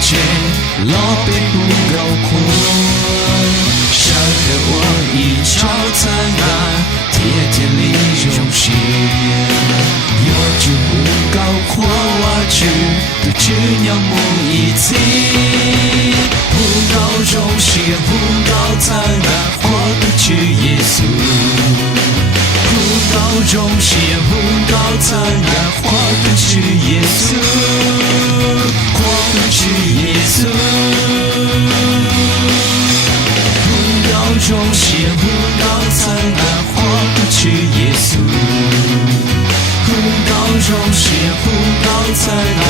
却老被不高阔，伤害我一朝灿烂，铁铁里中心，有就不高阔我去，对只鸟目一起，不高中心，不高灿烂，活得去耶稣。不高中心，不高灿烂，活得去耶稣，活得去耶稣。不高中心，不高灿烂，活得去耶稣。不高中心，不高灿烂，